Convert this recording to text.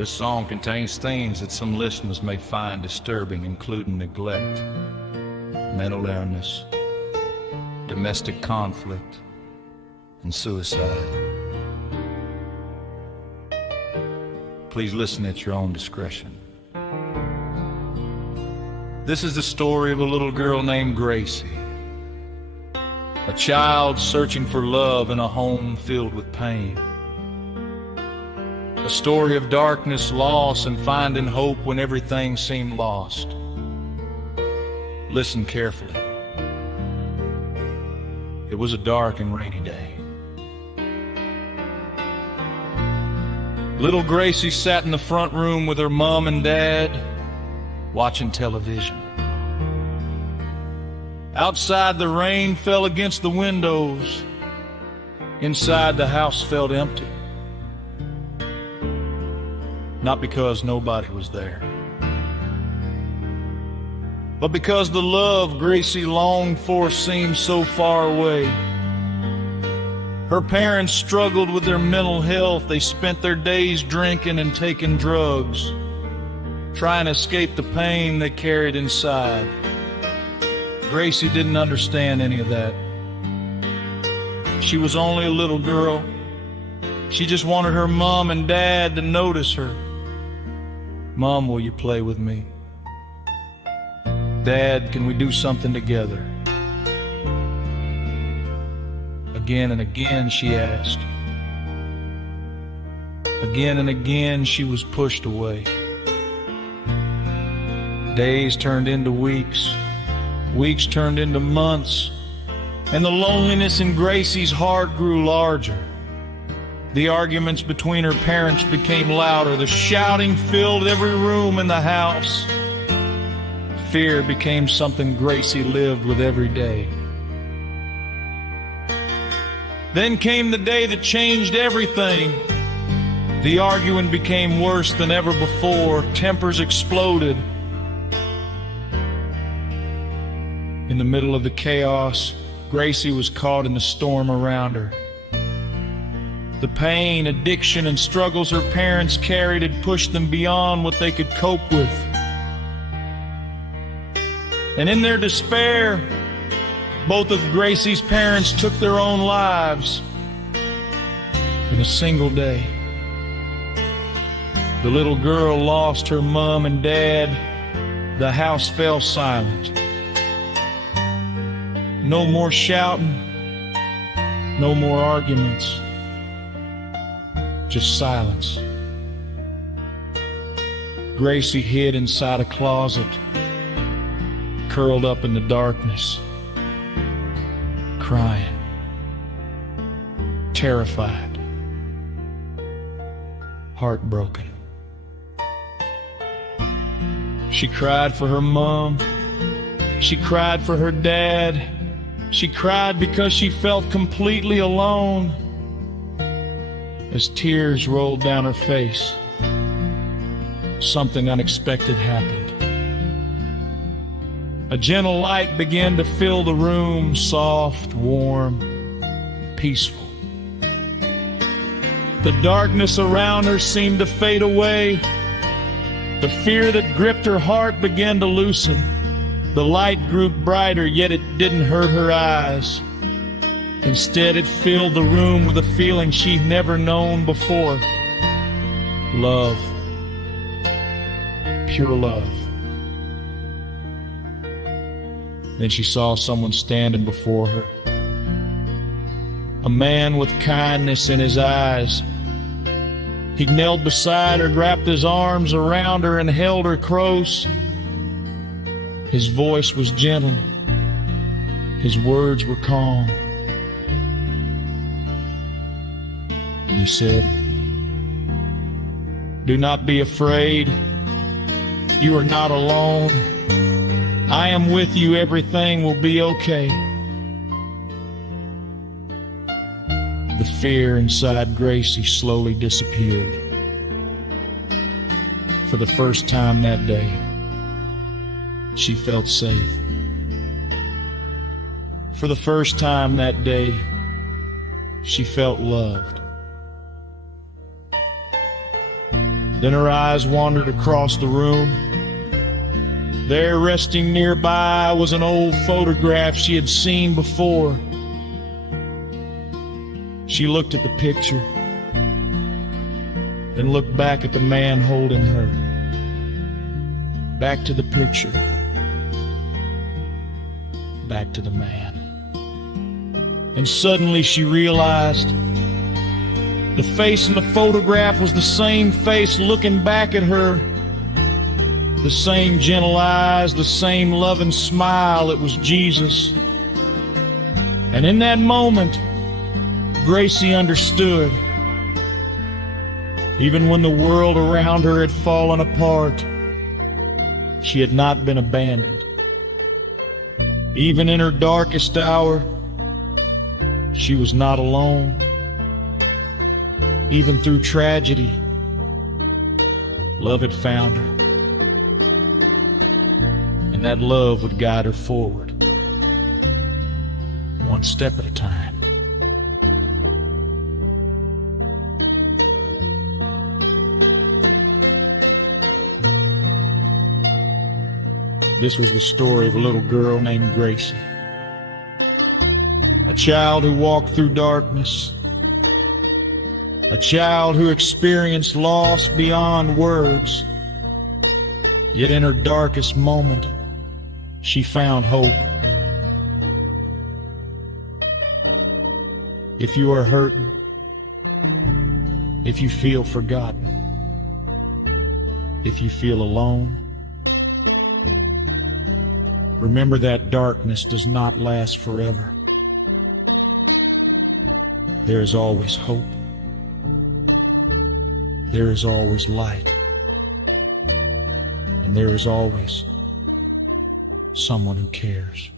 This song contains themes that some listeners may find disturbing, including neglect, mental illness, domestic conflict, and suicide. Please listen at your own discretion. This is the story of a little girl named Gracey, a child searching for love in a home filled with pain. A story of darkness, loss, and finding hope when everything seemed lost. Listen carefully. It was a dark and rainy day. Little Gracey sat in the front room with her mom and dad, watching television. Outside, the rain fell against the windows. Inside, the house felt empty. Not because nobody was there, but because the love Gracey longed for seemed so far away. Her parents struggled with their mental health. They spent their days drinking and taking drugs, trying to escape the pain they carried inside. Gracey didn't understand any of that. She was only a little girl. She just wanted her mom and dad to notice her. Mom, will you play with me? Dad, can we do something together? Again and again she asked. Again and again she was pushed away. Days turned into weeks. Weeks turned into months. And the loneliness in Gracey's heart grew larger. The arguments between her parents became louder. The shouting filled every room in the house. Fear became something Gracey lived with every day. Then came the day that changed everything. The arguing became worse than ever before. Tempers exploded. In the middle of the chaos, Gracey was caught in the storm around her. The pain, addiction, and struggles her parents carried had pushed them beyond what they could cope with. And in their despair, both of Gracey's parents took their own lives in a single day. The little girl lost her mom and dad. The house fell silent. No more shouting, no more arguments. Just silence. Gracey hid inside a closet, curled up in the darkness, crying, terrified, heartbroken. She cried for her mom. She cried for her dad. She cried because she felt completely alone. As tears rolled down her face, something unexpected happened. A gentle light began to fill the room, soft, warm, peaceful. The darkness around her seemed to fade away. The fear that gripped her heart began to loosen. The light grew brighter, yet it didn't hurt her eyes. Instead, it filled the room with a feeling she'd never known before. Love. Pure love. Then she saw someone standing before her. A man with kindness in his eyes. He knelt beside her, wrapped his arms around her, and held her close. His voice was gentle. His words were calm. He said, "Do not be afraid. You are not alone. I am with you. Everything will be okay." The fear inside Gracey slowly disappeared. For the first time that day, she felt safe. For the first time that day, she felt loved. Then her eyes wandered across the room. There, resting nearby, was an old photograph she had seen before. She looked at the picture, then looked back at the man holding her. Back to the picture. Back to the man. And suddenly she realized the face in the photograph was the same face looking back at her. The same gentle eyes, the same loving smile. It was Jesus. And in that moment, Gracey understood. Even when the world around her had fallen apart, she had not been abandoned. Even in her darkest hour, she was not alone. Even through tragedy, love had found her. And that love would guide her forward, one step at a time. This was the story of a little girl named Gracey, a child who walked through darkness, a child who experienced loss beyond words. Yet in her darkest moment, she found hope. If you are hurting, if you feel forgotten, if you feel alone, remember that darkness does not last forever. There is always hope. There is always light. And there is always someone who cares.